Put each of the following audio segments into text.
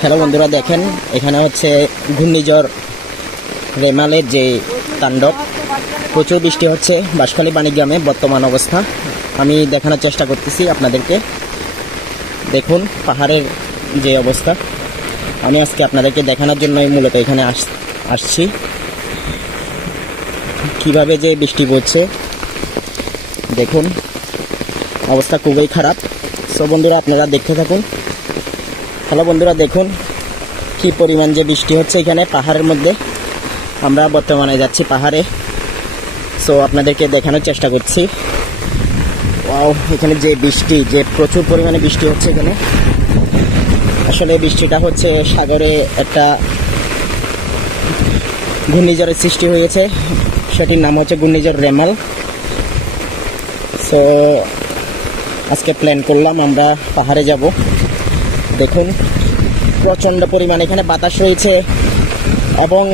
Hello বন্ধুরা, দেখেন এখানে হচ্ছে ঘূর্ণিঝড় রেমালের যে তাণ্ডব। প্রচুর বৃষ্টি হচ্ছে বাঁশখালী বাণীগ্রামে বর্তমান অবস্থা আমি দেখানোর চেষ্টা করতেছি আপনাদেরকে। দেখুন পাহাড়ের যে অবস্থা, আমি আজকে আপনাদেরকে দেখানোর জন্যই মূলত এখানে আসছি কিভাবে যে বৃষ্টি পড়ছে। দেখুন অবস্থা খুবই খারাপ। সো বন্ধুরা আপনারা দেখতে থাকুন। হ্যালো বন্ধুরা, দেখুন কি পরিমাণ যে বৃষ্টি হচ্ছে এখানে পাহাড়ের মধ্যে। আমরা বর্তমানে যাচ্ছি পাহাড়ে, সো আপনাদেরকে দেখানোর চেষ্টা করছি। ওয়াও, এখানে যে বৃষ্টি, যে প্রচুর পরিমাণে বৃষ্টি হচ্ছে এখানে। আসলে বৃষ্টিটা হচ্ছে সাগরে একটা ঘূর্ণিঝড়ের সৃষ্টি হয়েছে, সেটির নাম হচ্ছে ঘূর্ণিঝড় রেমাল। সো আজকে প্ল্যান করলাম আমরা পাহাড়ে যাব। দেখুন প্রচণ্ড পরিমাণে এখানে বাতাস রয়েছে এবং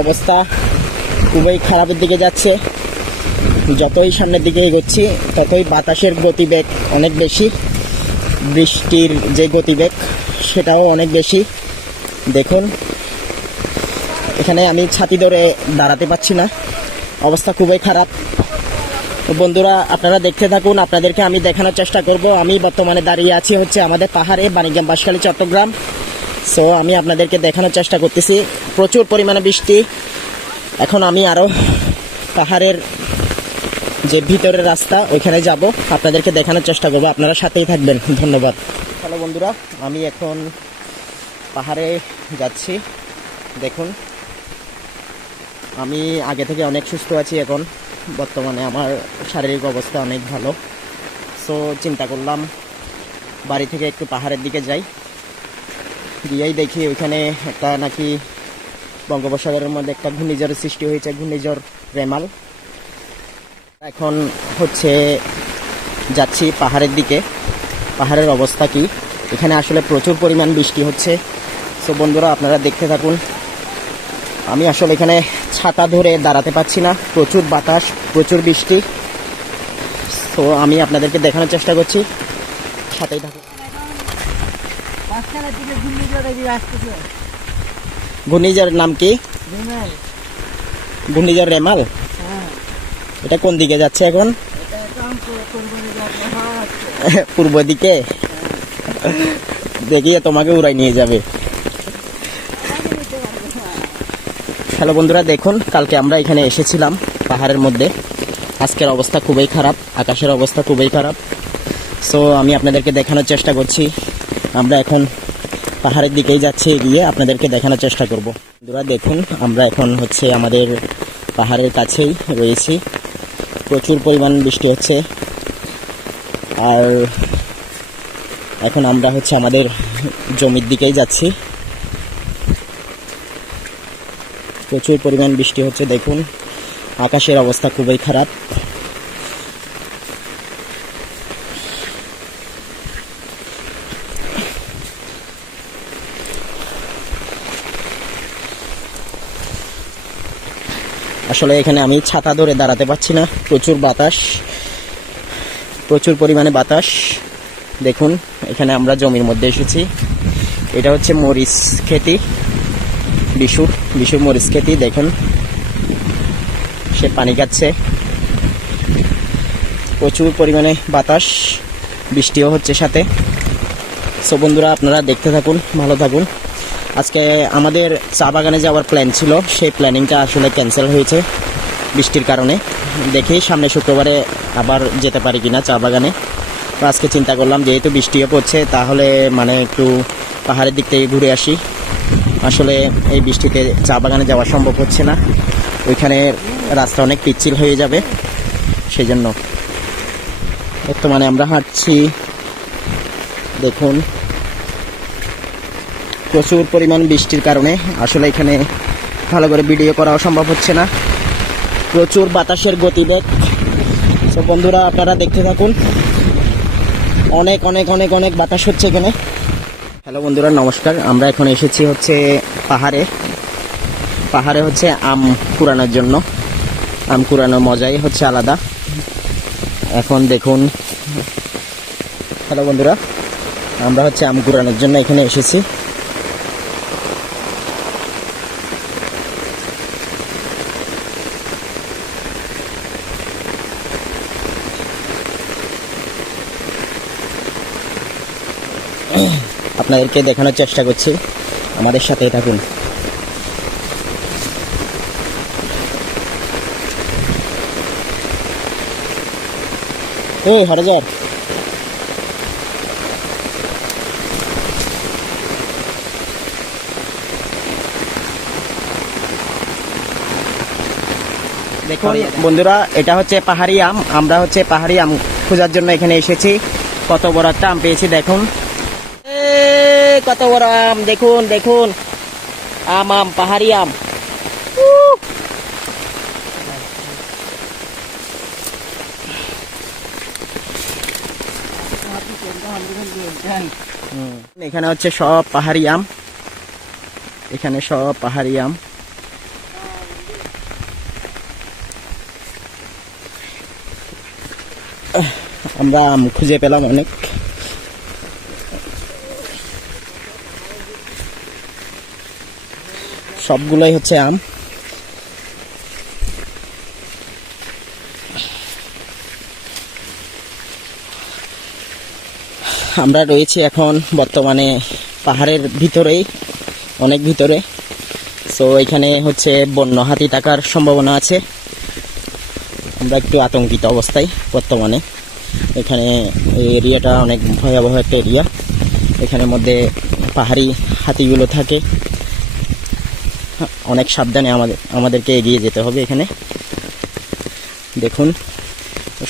অবস্থা খুবই খারাপের দিকে যাচ্ছে। যতই সামনের দিকে এগোচ্ছি ততই বাতাসের গতিবেগ অনেক বেশি, বৃষ্টির যে গতিবেগ সেটাও অনেক বেশি। দেখুন এখানে আমি ছাতি ধরে দাঁড়াতে পারছি না, অবস্থা খুবই খারাপ। বন্ধুরা আপনারা দেখতে থাকুন, আপনাদেরকে আমি দেখানোর চেষ্টা করব। আমি বর্তমানে দাঁড়িয়ে আছি হচ্ছে আমাদের পাহাড়ে, বাণীগ্রাম, বাঁশখালী, চট্টগ্রাম। সো আমি আপনাদেরকে দেখানোর চেষ্টা করতেছি প্রচুর পরিমাণে বৃষ্টি। এখন আমি আরও পাহাড়ের যে ভিতরের রাস্তা ওইখানে যাব, আপনাদেরকে দেখানোর চেষ্টা করব। আপনারা সাথেই থাকবেন। ধন্যবাদ। হ্যালো বন্ধুরা, আমি এখন পাহাড়ে যাচ্ছি। দেখুন আমি আগে থেকে অনেক সুস্থ আছি, এখন বর্তমানে আমার শারীরিক অবস্থা অনেক ভালো। সো চিন্তা করলাম বাড়ি থেকে একটু পাহাড়ের দিকে যাই, গিয়েই দেখি ওইখানে একটা নাকি বঙ্গোপসাগরের মধ্যে একটা ঘূর্ণিঝড়ের সৃষ্টি হয়েছে, ঘূর্ণিঝড় রেমাল। এখন হচ্ছে যাচ্ছি পাহাড়ের দিকে। পাহাড়ের অবস্থা কি, এখানে আসলে প্রচুর পরিমাণ বৃষ্টি হচ্ছে। সো বন্ধুরা আপনারা দেখতে থাকুন। আমি আসলে এখানে ছাতা ধরে দাঁড়াতে পারছি না, প্রচুর বাতাস, প্রচুর বৃষ্টি। তো আমি আপনাদেরকে দেখানোর চেষ্টা করছি, সাথেই থাকুন। ঘূর্ণিঝড়ের নাম কি? ঘূর্ণিঝড় রেমাল। এটা কোন দিকে যাচ্ছে এখন? পূর্ব দিকে। দেখিয়ে তোমাকে উড়াই নিয়ে যাবে। হ্যালো বন্ধুরা, দেখুন কালকে আমরা এখানে এসেছিলাম পাহাড়ের মধ্যে। আজকের অবস্থা খুবই খারাপ, আকাশের অবস্থা খুবই খারাপ। সো আমি আপনাদেরকে দেখানোর চেষ্টা করছি। আমরা এখন পাহাড়ের দিকেই যাচ্ছি, গিয়ে আপনাদেরকে দেখানোর চেষ্টা করব। বন্ধুরা দেখুন আমরা এখন হচ্ছে আমাদের পাহাড়ের কাছেই রয়েছি। প্রচুর পরিমাণ বৃষ্টি হচ্ছে, আর এখন আমরা হচ্ছে আমাদের জমির দিকেই যাচ্ছি। প্রচুর পরিমাণ বৃষ্টি হচ্ছে, দেখুন আকাশের অবস্থা খুবই খারাপ। আসলে এখানে আমি ছাতা ধরে দাঁড়াতে পারছি না, প্রচুর বাতাস, প্রচুর পরিমাণে বাতাস। দেখুন এখানে আমরা জমির মধ্যে এসেছি। এটা হচ্ছে মরিচ খেতি, বিশু মরিচ খেতি। দেখুন সে পানি খাচ্ছে, প্রচুর পরিমাণে বাতাস, বৃষ্টিও হচ্ছে সাথে। সো বন্ধুরা আপনারা দেখতে থাকুন, ভালো থাকুন। আজকে আমাদের চা বাগানে যাওয়ার প্ল্যান ছিল, সেই প্ল্যানিংটা আসলে ক্যান্সেল হয়েছে বৃষ্টির কারণে। দেখি সামনে শুক্রবারে আবার যেতে পারি কিনা চা বাগানে। তো আজকে চিন্তা করলাম যেহেতু বৃষ্টিও পড়ছে, তাহলে মানে একটু পাহাড়ের দিক থেকে ঘুরে আসি। আসলে এই বৃষ্টিতে চা বাগানে যাওয়া সম্ভব হচ্ছে না, ওইখানে রাস্তা অনেক পিচ্ছিল হয়ে যাবে, সেই জন্য বর্তমানে আমরা হাঁটছি। দেখুন প্রচুর পরিমাণ বৃষ্টির কারণে আসলে এখানে ভালো করে ভিডিও করাও সম্ভব হচ্ছে না, প্রচুর বাতাসের গতিবেগ। তো বন্ধুরা আপনারা দেখতে থাকুন, অনেক অনেক অনেক অনেক বাতাস হচ্ছে এখানে। হ্যালো বন্ধুরা নমস্কার, আমরা এখন এসেছি হচ্ছে পাহাড়ে হচ্ছে আম কুড়ানোর জন্য। আম কুড়ানোর মজাই হচ্ছে আলাদা। এখন দেখুন, হ্যালো বন্ধুরা, আমরা হচ্ছে আম কুড়ানোর জন্য এখানে এসেছি। আপনাদেরকে দেখানোর চেষ্টা করছি, আমাদের সাথে থাকুন। এই হরজার দেখুন বন্ধুরা, এটা হচ্ছে পাহাড়ি আম। আমরা হচ্ছে পাহাড়ি আম খোঁজার জন্য এখানে এসেছি। কত বড় একটা আম পেয়েছি দেখুন, কত বড় আম দেখুন দেখুন, আম আম পাহাড়ি আম। এখানে হচ্ছে সব পাহাড়ি আম, এখানে সব পাহাড়ি আম। আমরা আম খুঁজে পেলাম অনেক। সবগুলোই হচ্ছে আম। আমরা রয়েছি এখন বর্তমানে পাহাড়ের ভিতরেই, অনেক ভিতরে। সো এখানে হচ্ছে বন্য হাতি থাকার সম্ভাবনা আছে। আমরা একটু আতঙ্কিত অবস্থায় বর্তমানে। এখানে এই এরিয়াটা অনেক ভয়াবহ একটা এরিয়া। এখানের মধ্যে পাহাড়ি হাতিগুলো থাকে। অনেক সাবধানে আমাদেরকে এগিয়ে যেতে হবে। এখানে দেখুন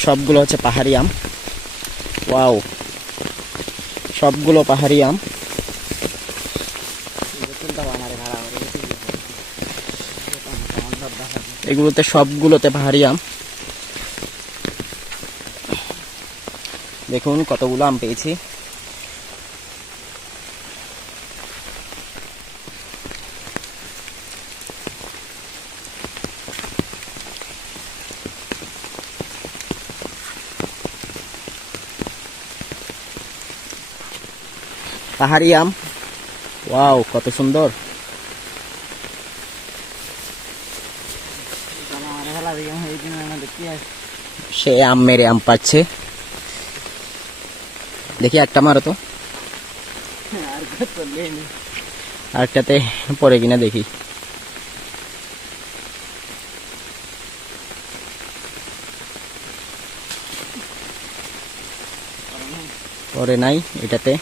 সবগুলো হচ্ছে পাহাড়ি আম। ওয়াও, সবগুলো পাহাড়ি আম। এগুলোতে সবগুলোতে পাহাড়ি আম। দেখুন কতগুলো আম পেয়েছি। পাহাড়ি আম, ওয়াও কত সুন্দর। সে আম মেরে আম পাচ্ছে। দেখি একটা মারো তো, আরেকটাতে পরে কিনা দেখি। পরে নাই এটাতে।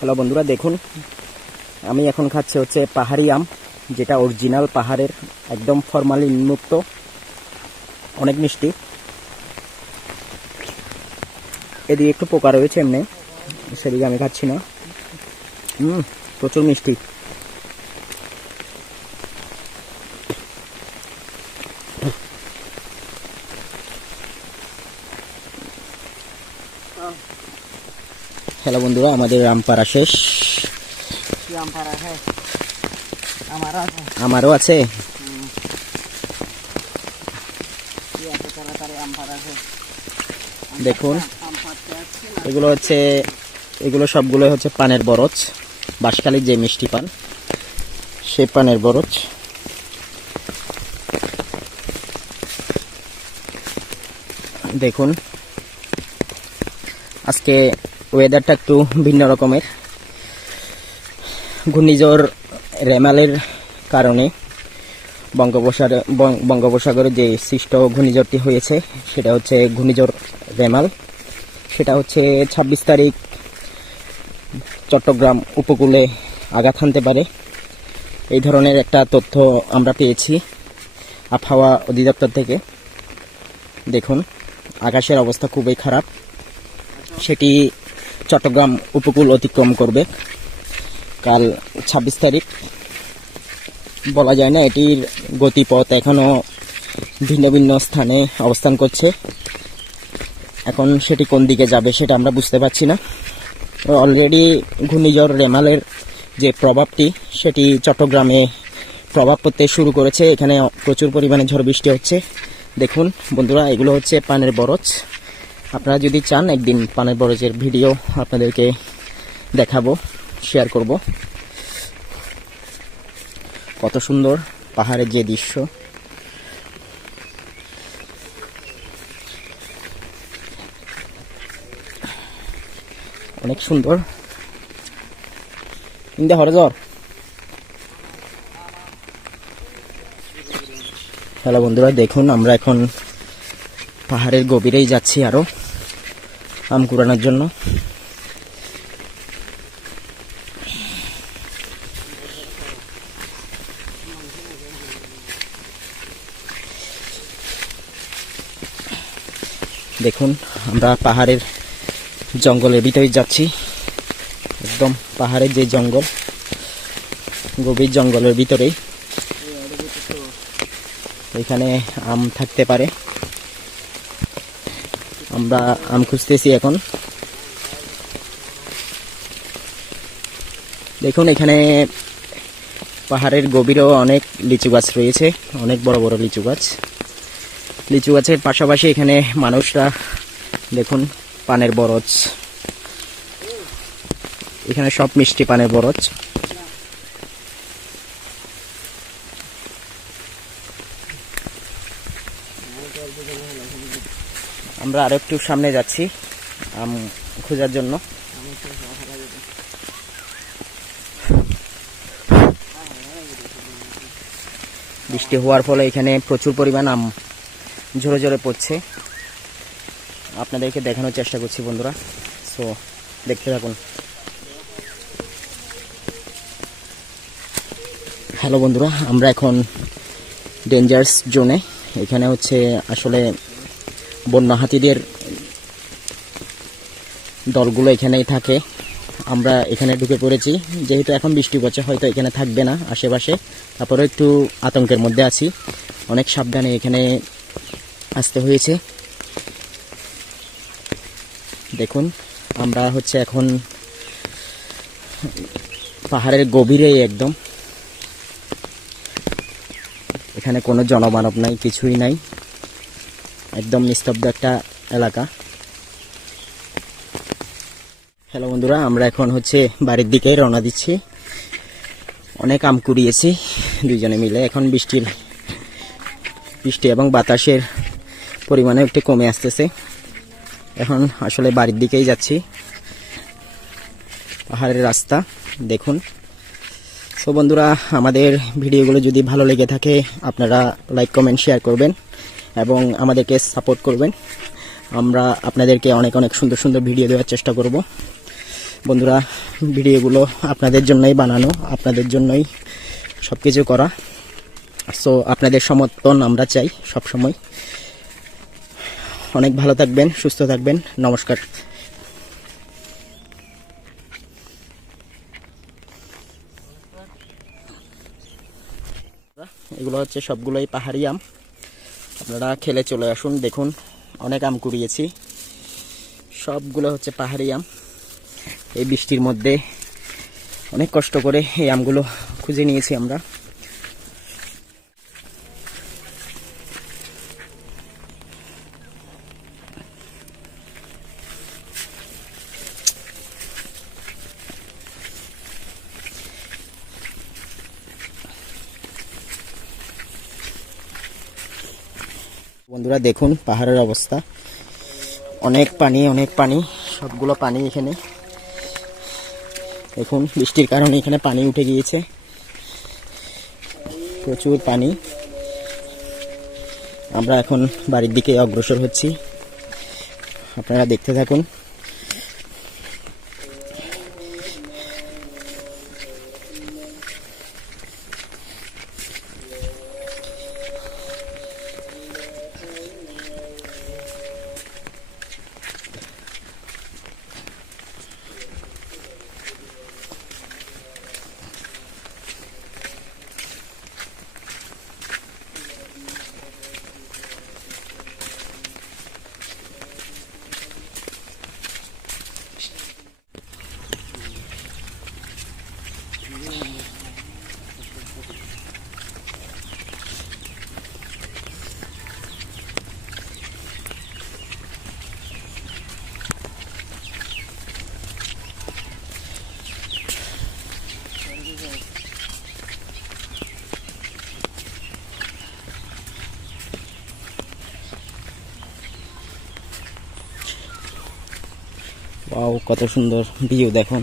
হ্যালো বন্ধুরা, দেখুন আমি এখন খাচ্ছি হচ্ছে পাহাড়ি আম, যেটা অরিজিনাল পাহাড়ের, একদম ফরমালিন মুক্ত, অনেক মিষ্টি। এদিকে একটু পোকা রয়েছে এমনি, সেদিকে আমি খাচ্ছি না। প্রচুর মিষ্টি। হ্যালো বন্ধুরা, আমাদের আম পাড়া শেষ। আমারও আছে। দেখুন এগুলো সবগুলো হচ্ছে পানের বরজ, বাঁশখালীর যে মিষ্টি পান সে পানের বরজ। দেখুন আজকে ওয়েদারটা একটু ভিন্ন রকমের। ঘূর্ণিঝড় রেমালের কারণে বঙ্গোপসাগরে যে সৃষ্ট ঘূর্ণিঝড়টি হয়েছে সেটা হচ্ছে ঘূর্ণিঝড় রেমাল। সেটা হচ্ছে 26 তারিখ চট্টগ্রাম উপকূলে আঘাত হানতে পারে, এই ধরনের একটা তথ্য আমরা পেয়েছি আবহাওয়া অধিদপ্তর থেকে। দেখুন আকাশের অবস্থা খুবই খারাপ, সেটি চট্টগ্রাম উপকূল অতিক্রম করবে কাল 26 তারিখ। বলা যায় না, এটির গতিপথ এখনও ভিন্ন ভিন্ন স্থানে অবস্থান করছে। এখন সেটি কোন দিকে যাবে সেটা আমরা বুঝতে পারছি না। অলরেডি ঘূর্ণিঝড় রেমালের যে প্রভাবটি সেটি চট্টগ্রামে প্রভাব পড়তে শুরু করেছে। এখানে প্রচুর পরিমাণে ঝড় বৃষ্টি হচ্ছে। দেখুন বন্ধুরা, এগুলো হচ্ছে পানের বরজ। আপনারা যদি চান একদিন পানের বরজের ভিডিও আপনাদেরকে দেখাবো, শেয়ার করব। কত সুন্দর পাহাড়ের যে দৃশ্য। অনেক সুন্দর। ইন্দে হরজর। হ্যালো বন্ধুরা, দেখুন আমরা এখন পাহাড়ের গভীরেই যাচ্ছি আরো আম কুড়ানোর জন্য। দেখুন আমরা পাহাড়ের জঙ্গলের ভিতরে যাচ্ছি, একদম পাহাড়ের যে জঙ্গল, গভীর জঙ্গলের ভিতরেই। এখানে আম থাকতে পারে, আমরা আম খুঁজতেছি এখন। দেখুন এখানে পাহাড়ের গভীরেও অনেক লিচু গাছ রয়েছে, অনেক বড় বড় লিচু গাছ। লিচু গাছের পাশাপাশি এখানে মানুষরা দেখুন পানের বরজ, এখানে সব মিষ্টি পানের বরজ। আমরা আরো একটু সামনে যাচ্ছি আম খোঁজার জন্য। বৃষ্টি হওয়ার ফলে এখানে প্রচুর পরিমাণ আম ঝরে ঝরে পড়ছে। আপনাদেরকে দেখানোর চেষ্টা করছি বন্ধুরা, সো দেখতে থাকুন। হ্যালো বন্ধুরা, আমরা এখন ডেঞ্জারাস জোনে। এখানে হচ্ছে আসলে বন্য হাতিদের দলগুলো এখানেই থাকে। আমরা এখানে ঢুকে পড়েছি, যেহেতু এখন বৃষ্টি পড়ছে হয়তো এখানে থাকবে না আশেপাশে, তারপরে একটু আতঙ্কের মধ্যে আছি। অনেক সাবধানে এখানে আসতে হয়েছে। দেখুন আমরা হচ্ছে এখন পাহাড়ের গভীরে, একদম এখানে কোনো জনমানব নাই, কিছুই নাই, একদম নিস্তব্ধ একটা এলাকা। হ্যালো বন্ধুরা, আমরা এখন হচ্ছে বাড়ির দিকে রওনা দিচ্ছি। অনেক আম কুড়িয়েছি দুইজনে মিলে। এখন বৃষ্টি এবং বাতাসের পরিমাণে একটু কমে আসতেছে। এখন আসলে বাড়ির দিকেই যাচ্ছি, পাহাড়ের রাস্তা দেখুন। সো বন্ধুরা, আমাদের ভিডিওগুলো যদি ভালো লেগে থাকে আপনারা লাইক কমেন্ট শেয়ার করবেন এবং আমাদেরকে সাপোর্ট করবেন। আমরা আপনাদেরকে অনেক অনেক সুন্দর সুন্দর ভিডিও দেওয়ার চেষ্টা করব বন্ধুরা। ভিডিওগুলো আপনাদের জন্যই বানানো, আপনাদের জন্যই সব কিছু করা। সো আপনাদের সমর্থন আমরা চাই সব সময়। অনেক ভালো থাকবেন, সুস্থ থাকবেন। নমস্কার। এগুলো হচ্ছে সবগুলোই পাহাড়ি আম, আপনারা খেলে চলে আসুন। দেখুন অনেক আম কুড়িয়েছি, সবগুলো হচ্ছে পাহাড়ি আম। এই বৃষ্টির মধ্যে অনেক কষ্ট করে এই আমগুলো খুঁজে নিয়েছি আমরা। বন্ধুরা দেখুন পাহাড়ের অবস্থা, অনেক পানি, অনেক পানি, সবগুলো পানি এখানে। দেখুন বৃষ্টির কারণে এখানে পানি উঠে গিয়েছে, প্রচুর পানি। আমরা এখন বাড়ির দিকে অগ্রসর হচ্ছি, আপনারা দেখতে থাকুন। ওয়াও, কত সুন্দর ভিউ দেখুন।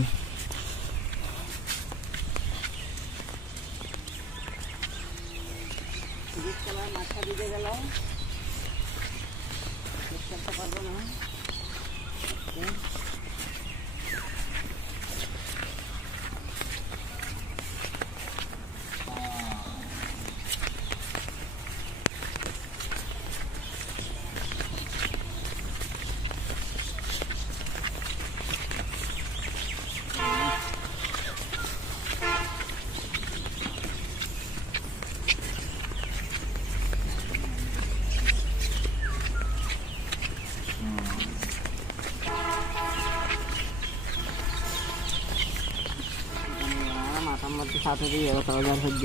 মাথার মধ্যে সাথে দিয়ে 1000 হয়ে